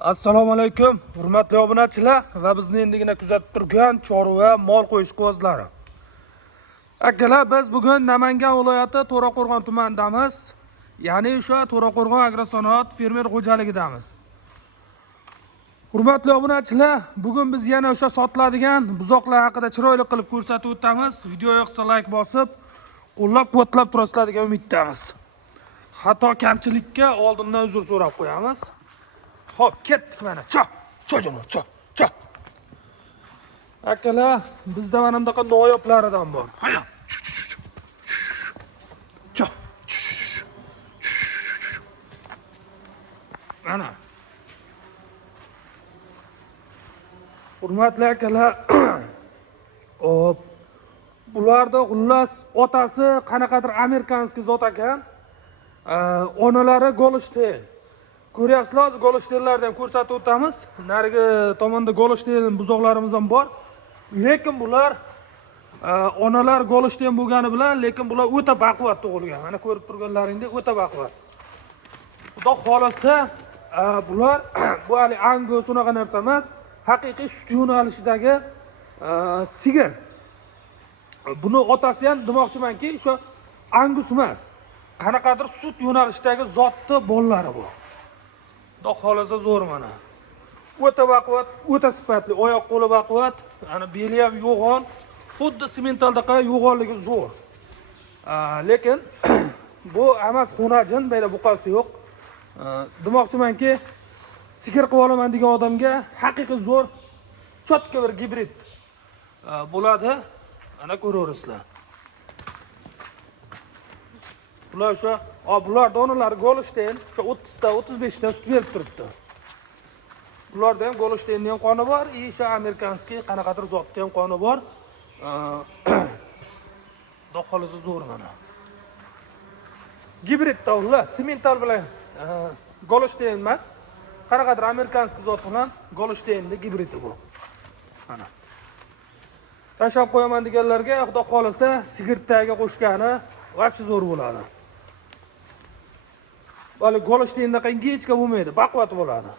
Assalomu alaykum, hurmatli obunachilar va bizni endigina kuzatib turgan chorva mol qo'yish quvozlari. Akalar, biz bugun Namangan viloyati To'raqo'rg'on tumanidamiz. Ya'ni o'sha To'raqo'rg'on agrosanoat fermer xo'jaligidamiz. Hurmatli obunachilar, bugun biz yana o'sha sotiladigan buzoqlar haqida chiroyli qilib ko'rsatib o'tamiz. Video yoqsa like bosib, qo'llab-quvvatlab turasizlar degan umiddamiz. Xato kamchilikka oldindan uzr so'rab qo'yamiz. Hop, ketdik mana. Cho jonlar, cho. Akalar, bizda mana bunaqa noyoblaridan bor. Hayla. Cho. Mana. Hurmatli akalar, hop. Bularda xullas otasi qanaqadir amerikanskiy zot ekan. Onalari Golshten. Ko'ryapsizlar, Golshtenlardan ko'rsatib o'tamiz. Narigi tomonda Golshten buzoqlarimiz ham bor. Lekin bular onalar Golshten bo'lgani bilan, lekin bular o'ta baquvvat tug'ilgan. Mana ko'rib turganlaringdek o'ta baquvvat. Xudo xolasa, bular bu hali Angus unaqa narsa emas, haqiqiy sut yo'nalishidagi sigir. Buni otasi ham demoqchimanki, o'sha Angus emas. Qanaqadir sut yo'nalishidagi zotni bolalari bu. Xudo xolasa zo'r mana. O'ta baquvvat, o'ta sifatli, oyoq qo'li baquvvat, ana beli ham yo'g'on, xuddi sementaldaqa yo'g'onligi zo'r. Lekin bu emas xonajin, bayda buqasi yo'q. Demoqchimanki, sigir qilib olaman degan odamga haqiqiy zo'r, cho'tka bir gibrid bo'ladi. Ana ko'raverasizlar. Bular o'sha, bular donalari Golshten, o'sha 30 ta, 35 ta sut berib turibdi. Bularda ham Golshtenning ham qoni bor, o'sha amerikanskiy qanaqadir zotning ham qoni bor. Xudo xolasa zo'r mana. Gibrid tavla, semental bilan Golshten emas, qanaqadir amerikanskiy zot bilan Golshtenning gibridi bu. Mana. Tashlab qo'yaman deganlarga xudo xolasa sigirtaga qo'shgani vaqti zo'r bo'ladi. Bali Golshtendaqa ingichka bo'lmaydi, baquvvat bo'ladi.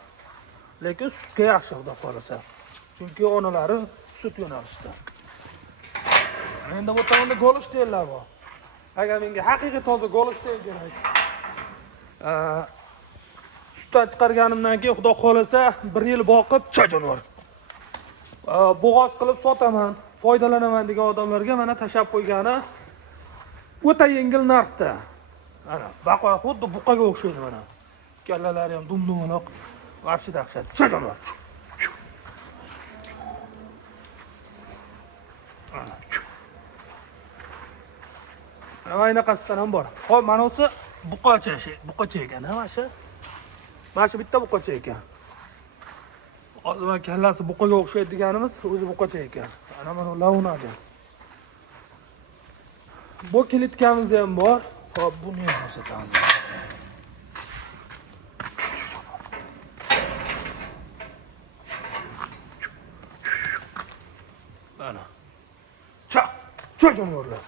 Lekin sutga yaxshi xudo xolasa. Chunki onalari sut yo'nalishida. Endi bu tomonda Golshtenlar bor. Agar menga haqiqiy toza Golshten kerak. Sutdan chiqarganimdan keyin xudo xolasa 1 yil boqib jonivor. Bo'g'oz qilib sotaman, foydalanaman degan odamlarga mana tashab qo'ygani o'ta yengil narxda. Ana, baquvvat xuddi buqaga o'xshaydi mana. Kallalari ham dum-dumaloq, vaqti dahshat. Jonivor. Mana qasdan ham bor. Xo'p, mana o'si buqacha ekan, ha, mana shu. Mana shu bitta buqacha ekan. Hozir kallasi buqaga o'xshaydi deganimiz o'zi buqacha ekan. Ana mana lavunadi. Bu kilitkamiz ham bor. Hop, buni ham ko'rsatamiz. Mana. Cho jonivorlar.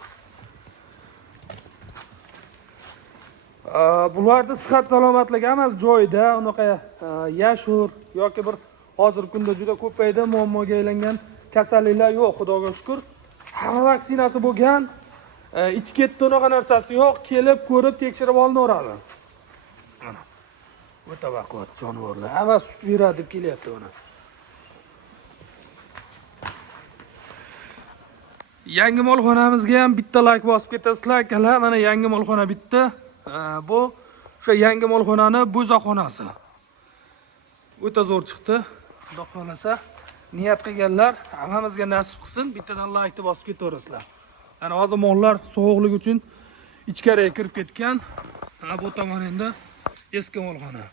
Bularda sihat salomatligi emas joyida, unaqa yashur yoki bir hozirgi kunda juda ko'paydi, muammoga aylangan kasalliklar yo'q, xudoga shukr. Hamma vaksinasi bo'lgan, ichki ketdi unaqa narsasi yo'q, kelib ko'rib tekshirib olinaveradi. Mana. O'ta baquvvat jonivorlar. Hamma sut beradi deb kelyapti mana. Yangi molxonamizga ham bitta like bosib ketasizlar akalar. Mana yangi molxona bitta. Bu o'sha yangi molxonani bo'zoqxonasi. O'ta zo'r chiqdi. Xudo xolasa, niyat qilganlar hammamizga nasib qilsin, bittadan like bosib ketaverasizlar. Ana hozir mollar sovuqlik uchun ichkariga kirib ketgan. Bu tomon endi eski molxona.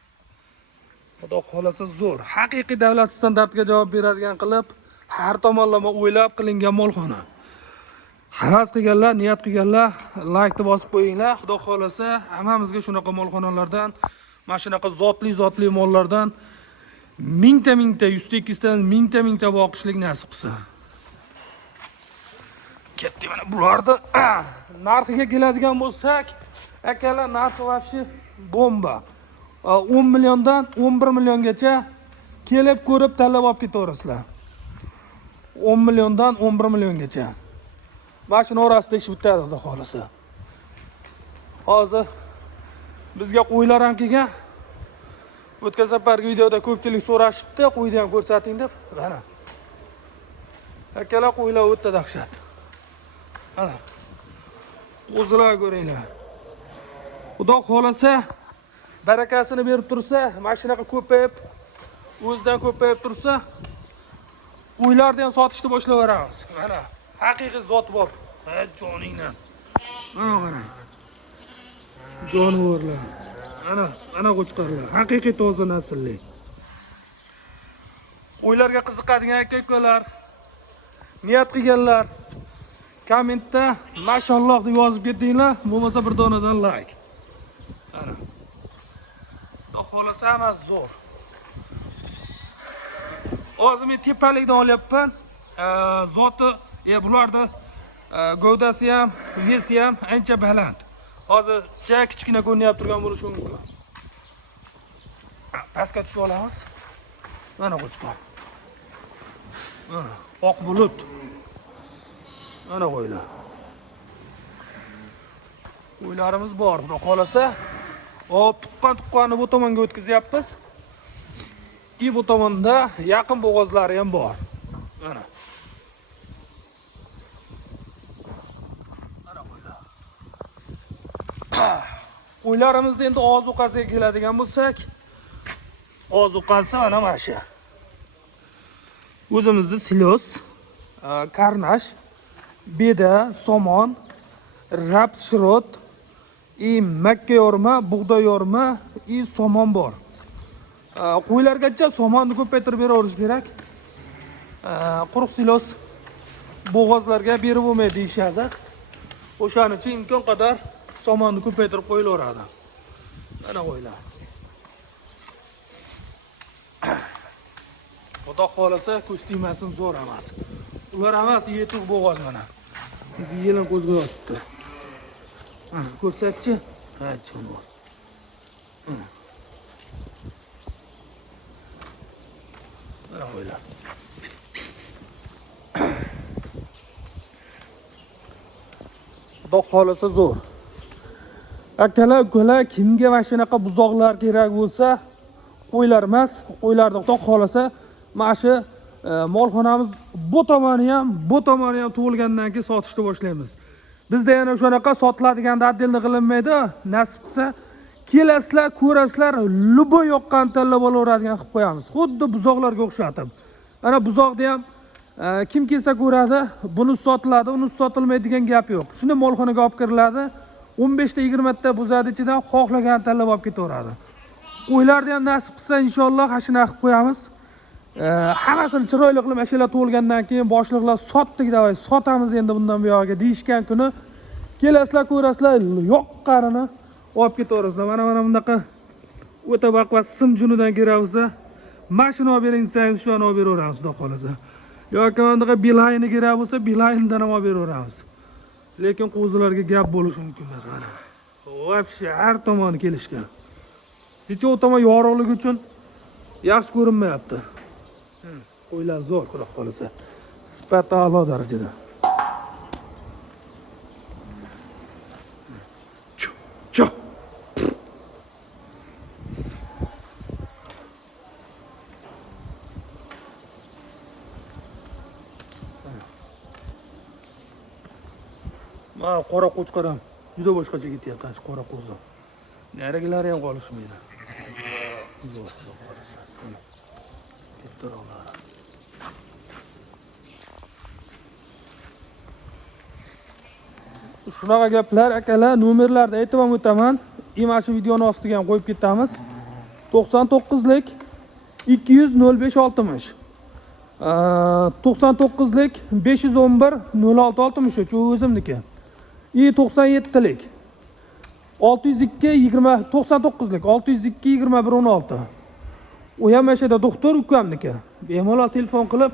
Xudo xolasa zo'r, haqiqiy davlat standartiga javob beradigan qilib, har tomonlama o'ylab qilingan molxona. Havas qilganlar, niyat qilganlar like bosib qo'yinglar. Xudo xolasa hammamizga shunaqa molxonalardan, mana shunaqa zotli mollardan mingta, 100 tadan mingta boqishlik nasib qilsa. Ketdi mana bularda narxiga keladigan bo'lsak, akalar narxi vobshe bomba. 10 milliondan 11 milliongacha kelib ko'rib tanlab olib ketaverasizlar. 10 milliondan 11 milliongacha. Mashina orasida ish bitadi xudo xolasa. Hozir bizga qo'ylar ham kelgan. O'tgan safargi videoda ko'pchilik so'rashibdi, qo'yni ham ko'rsating deb. Mana. Akkala qo'ylar o'ta dahshat. Mana. O'zinglar ko'ringlar. Xudo xolasa barakasini berib tursa, mashinaga ko'payib, o'zidan ko'payib tursa, qo'ylarni ham sotishni boshlaveramiz. Mana, haqiqiy zot bor. Ha, joningdan. Mana qarang. Jonivorlar. Ana qo'chqorlar. Haqiqiy toza naslli. Qo'ylarga qiziqadigan aka-ukalar, niyat qilganlar kommentda mashalloh deb yozib ketinglar, bo'lmasa bir donadan like. Ana. Xudo xolasa hammasi zo'r. Hozir men tepalikdan olyapman. Zoti, bularda gavdasi ham, vesi ham ancha baland. Hozir kichkina ko'rinib turgan bo'lishi mumkin. Pastga tushib olamiz. Mana qo'chqor. Mana oq bulut. Mana qo'ylar. Qo'ylarimiz bor, xudo xolasa. Hop, tuqqan-tuqqanni bu tomonga o'tkazyapmiz. Bu tomonda yaqin bo'g'ozlari ham bor. Mana. Mana qo'ylar. Qo'ylarimizda endi ozuqasiga keladigan bo'lsak, ozuqasi mana shu. O'zimizda silos, karnash, beda, somon, raps shirot, makka yorma, bug'doy yorma, somon bor. Qo'ylargacha somonni ko'paytirib beraverish kerak. Quruq silos bo'g'ozlarga berib bo'lmaydi deyishadi. O'shaning uchun imkon qadar somonni ko'paytirib qo'yilaveradi. Mana qo'ylar. Xudo xolasa ko'stimasin zo'r emas. Ular emas, yetuk bo'g'oz mana. Yelim ko'zga yotibdi. Mana ko'rsatchi. Ha, chimor. Mana qo'ylar. Xudo xolasa zo'r. Akalar, ukalar, kimga mana shunaqa buzoqlar kerak bo'lsa, qo'ylar emas, qo'ylarni xudo xolasa mana shu molxonamiz bu tomoni ham tug'ilgandan keyin sotishni boshlaymiz. Bizda yana o'shanaqa sotiladigan отдельно qilinmaydi. Nasib qilsa, kelasizlar, ko'rasizlar, lubo yoqqan tanlab olaveradigan qilib qo'yamiz. Xuddi buzoqlarga o'xshatib. Ana buzoqda ham kim kelsa ko'radi, buni sotiladi, uni sotilmaydigan gap yo'q. Shuni molxonaga olib kiriladi. 15 ta 20 ta buzadi ichidan xohlagan tanlab olib ketaveradi. Qo'ylarni ham nasib qilsa inshaalloh hashina qilib qo'yamiz. Hammasini chiroyli qilib mashina to'lgandan keyin boshliqlar sotdik davay, sotamiz endi bundan buyog'iga deyishgan kuni kelasizlar, ko'rasizlar, yoqqarini olib ketaverasizlar. Mana bunaqa o'ta baquvvat sim junidan kerak bo'lsa, mashina olib bering desangiz shu olib beraveramiz, xudo xolasa. Yoki bunaqa bilayni kerak bo'lsa, bilaynidan ham olib beraveramiz. Lekin qo'zilarga gap bo'lishi mumkin emas mana. Вообще har tomoni kelishgan. Kecha u tomon yorug'lik uchun yaxshi ko'rinmayapti. Qo'ylar zo'r, xudo xolasa. Sifati a'lo darajada. Cho. Mana qora qo'chqor ham juda boshqacha ketyapti, qora qo'zi. Narigilari ham qolishmaydi. Zo'r, xudo xolasa. Kattaroqlar. Shunaqa gaplar akalar, nomerlarni aytib ham o'taman. Mana shu videoni ostiga ham qo'yib ketamiz. 99lik 200 05 60. 99lik 511 06 63 u o'zimniki. 97lik 602 20 99lik 602 21 16. U ham mashada doktor ukamniki. Bemalol telefon qilib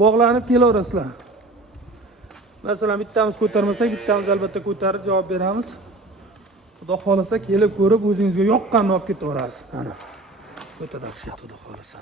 bog'lanib kelaverasizlar. Masalan, bittamiz ko'tarmasak, bittamiz albatta ko'tarib javob beramiz. Xudo xolasa kelib ko'rib o'zingizga yoqqanini olib ketaverasiz. Mana. O'ta dahshat, xudo xolasa.